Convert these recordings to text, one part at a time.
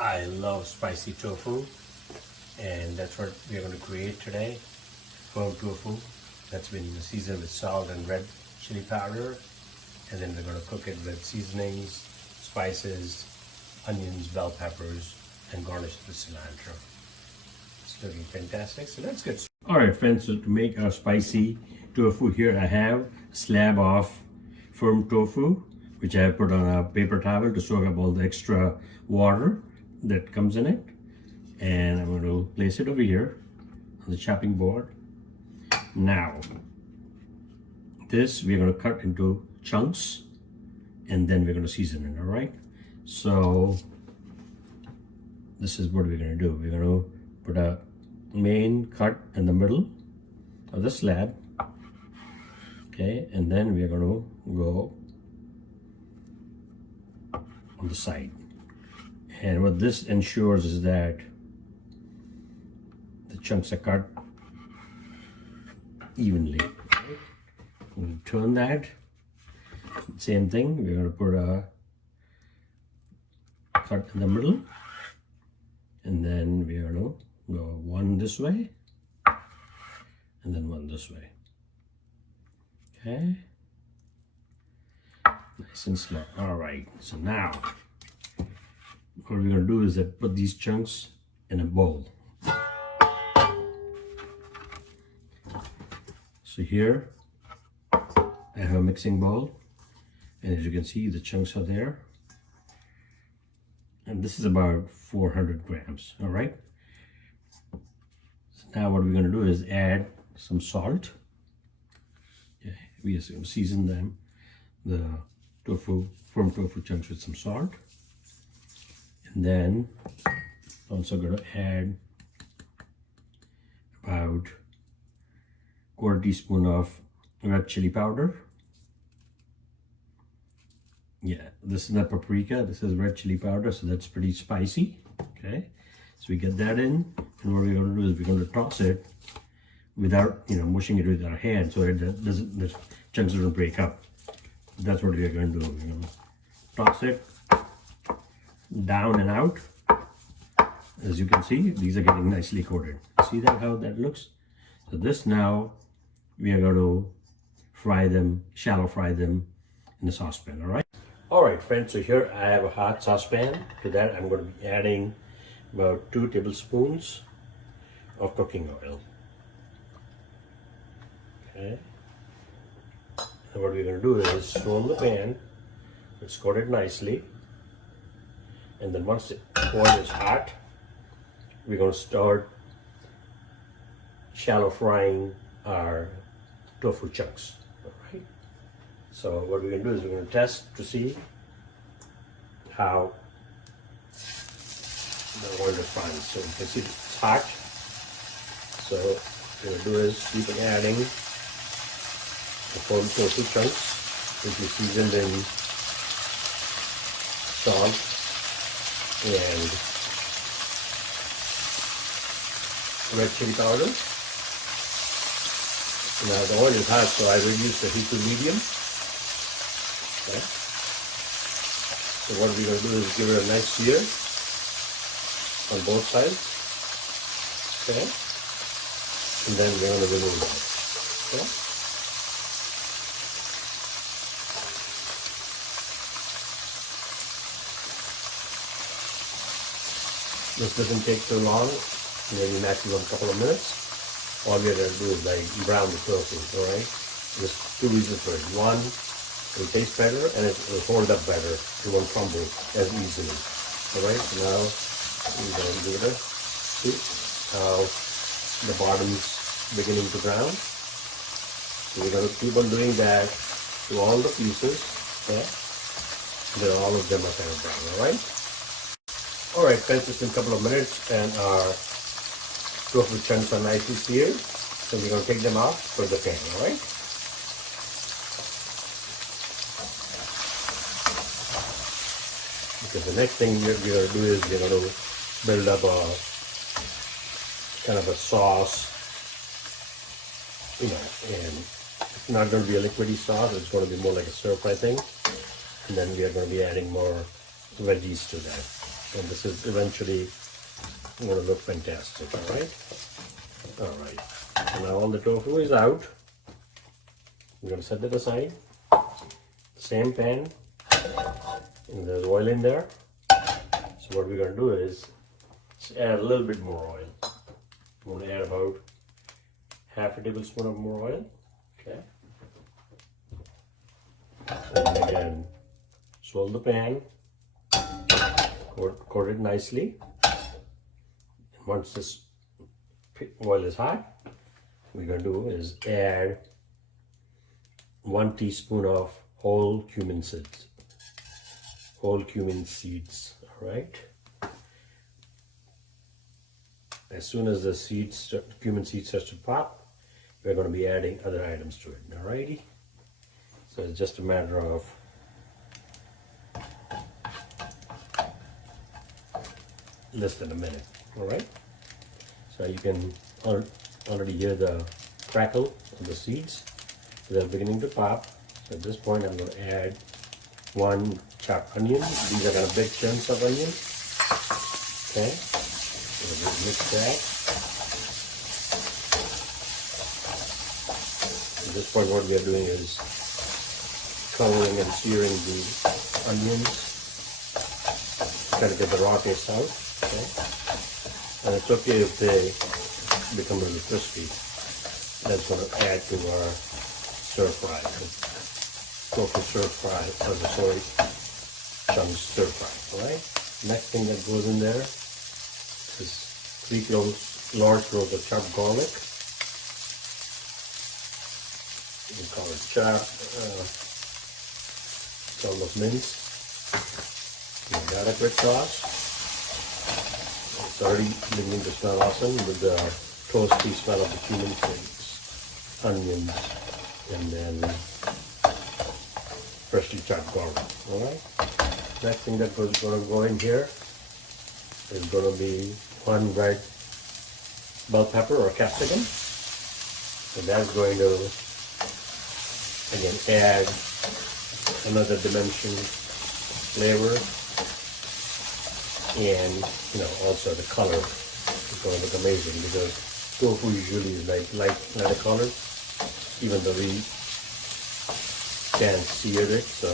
I love spicy tofu, and that's what we're going to create today. Firm tofu that's been seasoned with salt and red chili powder, and then we're going to cook it with seasonings, spices, onions, bell peppers, and garnish it with cilantro. It's looking fantastic, so let's get started. Alright friends, so to make our spicy tofu, here I have a slab of firm tofu, which I have put on a paper towel to soak up all the extra water that comes in it. And I'm going to place it over here on the chopping board. Now, this we're going to cut into chunks, and then we're going to season it, alright? So, this is what we're going to do. We're going to put a main cut in the middle of the slab, okay, and then we're going to go on the side. And what this ensures is that the chunks are cut evenly. Right? We'll turn that. Same thing, we're going to put a cut in the middle, and then we're going to go one this way and then one this way. Okay, nice and slow. All right, so now what we're going to do is that put these chunks in a bowl. So here I have a mixing bowl, and as you can see, the chunks are there, and this is about 400 grams. All right, so now what we're going to do is add some salt. Okay, we just going to season them, the tofu, firm tofu chunks, with some salt. And then also going to add about 1/4 teaspoon of red chili powder. Yeah, this is not paprika, this is red chili powder, so that's pretty spicy. Okay, so we get that in, and what we're going to do is we're going to toss it without, mushing it with our hand, so it doesn't, the chunks don't break up. That's what we're going to do. We're going to toss it down and out. As you can see, these are getting nicely coated. See that, how that looks? So this, now we are going to fry them, shallow fry them in the saucepan. All right friends, so here I have a hot saucepan. To that I'm going to be adding about 2 tablespoons of cooking oil. Okay, and what we're going to do is storm the pan. Let's coat it nicely, and then once the oil is hot, we're going to start shallow frying our tofu chunks. All right, so what we're going to do is we're going to test to see how the oil is frying. So you can see it's hot, so what we're going to do is keep adding the firm tofu chunks, which is seasoned in salt and red chili powder. Now the oil is hot, so I reduced the heat to medium. Okay. So what we're going to do is give it a nice sear on both sides. Okay. And then we're going to remove it. Okay. This doesn't take too long, maybe maximum a couple of minutes. All we are going to do is brown the tofu, alright? There's 2 reasons for it. One, it will taste better, and it will hold up better. It won't crumble as easily. Alright, so now we're going to give it a see how the bottom's beginning to brown. So we're going to keep on doing that to all the pieces, okay? Then all of them are kind of brown, alright? Alright friends, it's been a couple of minutes, and our tofu chunks are nicely seared, so we're going to take them out for the pan, alright? Because the next thing we're going to do is we're going to build up a kind of a sauce, and it's not going to be a liquidy sauce, it's going to be more like a stir fry thing, and then we are going to be adding more veggies to that. And this is eventually going to look fantastic, all right? All right, so now all the tofu is out. We're going to set it aside. Same pan, and there's oil in there. So what we're going to do is add a little bit more oil. I'm going to add about half a tablespoon of more oil. Okay. And again, swirl the pan, coat it nicely. And once this oil is hot, what we're going to do is add 1 teaspoon of whole cumin seeds. Whole cumin seeds, all right? As soon as the cumin seeds start to pop, we're going to be adding other items to it, all righty? So it's just a matter of less than a minute, all right? So you can already hear the crackle of the seeds. They're beginning to pop. So at this point, I'm going to add 1 chopped onion. These are kind of big chunks of onion. Okay, so we'll mix that. At this point, what we are doing is coloring and searing the onions, trying to get the raw taste out. Okay, and it's okay if they become a little crispy. That's going to add to our stir fry, tofu stir fry, or the soy chunk stir fry. All right. Next thing that goes in there is 3 large cloves of chopped garlic. You can call it chopped. It's almost minced. Give that a quick toss. It's already beginning to smell awesome with the toasty smell of the cumin flakes, onions, and then freshly chopped garlic. All right. Next thing that was going to go in here is going to be 1 red bell pepper or capsicum. So that's going to again add another dimension flavor, and also the color is going to look amazing because tofu usually is like light color, even though we can sear it, so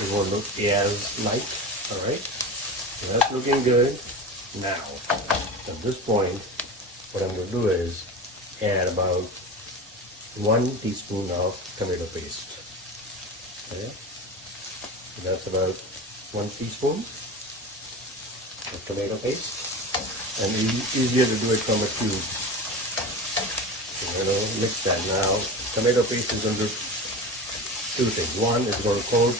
it won't look as light. All right, so that's looking good. Now, at this point, what I'm going to do is add about 1 teaspoon of tomato paste. Okay, so that's about 1 teaspoon of tomato paste, and easier to do it from a cube. So we're going to mix that now. Tomato paste is going to do 2 things. One is going to coat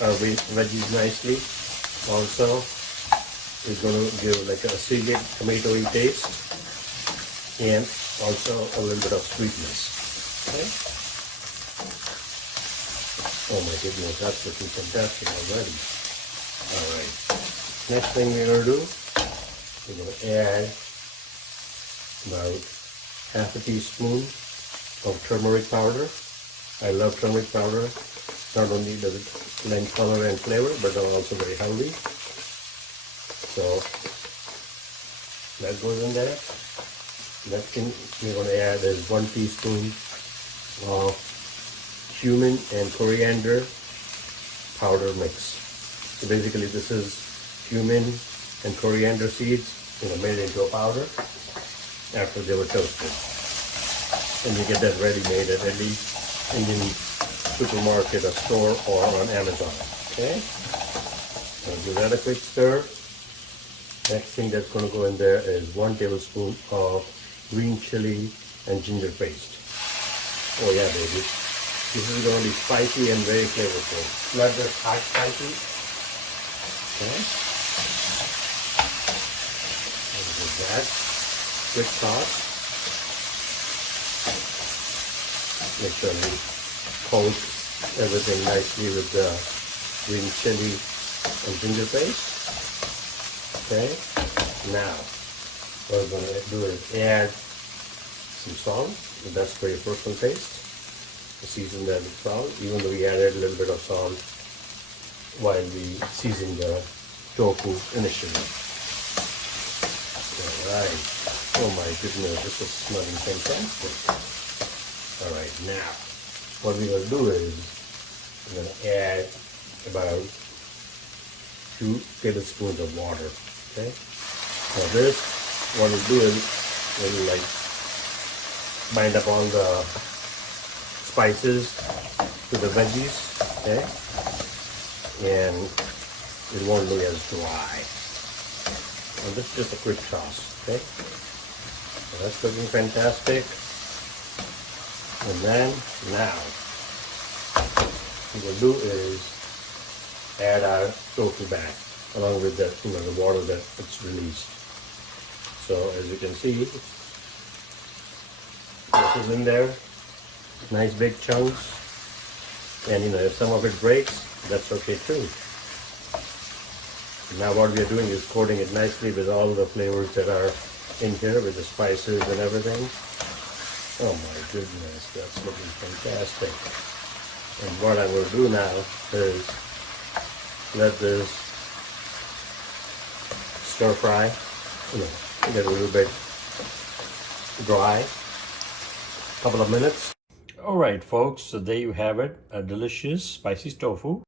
our veggies nicely. Also, it's going to give like a acidic tomatoey taste, and also a little bit of sweetness. Okay. Oh my goodness, that's looking fantastic already. All right. Next thing we're going to do, we're going to add about half a teaspoon of turmeric powder. I love turmeric powder. Not only does it lend color and flavor, but it's also very healthy. So that goes in there. Next thing we're going to add is 1 teaspoon of cumin and coriander powder mix. So basically this is cumin and coriander seeds made into a powder after they were toasted. And you get that ready made at any Indian supermarket or store or on Amazon. Okay? So give that a quick stir. Next thing that's going to go in there is 1 tablespoon of green chili and ginger paste. Oh yeah, baby. This is going to be spicy and very flavorful. Not just hot spicy. Okay. And with that, quick toss. Make sure we coat everything nicely with the green chili and ginger paste. Okay. Now, what we're going to do is add some salt. That's for your personal taste. Season that with salt, even though we added a little bit of salt while we season the tofu initially. Alright. Oh my goodness, this is smelling fantastic. Alright, now what we're going to do is we're going to add about 2 tablespoons of water. Okay. Now this, what we'll do is we'll like bind up all the spices to the veggies. Okay. And it won't look as dry. And this is just a quick toss. Okay. So that's looking fantastic. And then now what we'll do is add our tofu back along with the the water that it's released. So as you can see, this is in there, nice big chunks, and if some of it breaks, that's okay too. Now what we are doing is coating it nicely with all the flavors that are in here, with the spices and everything. Oh my goodness, that's looking fantastic. And what I'm going to do now is let this stir fry, get a little bit dry, couple of minutes. All right, folks, so there you have it, a delicious spicy tofu.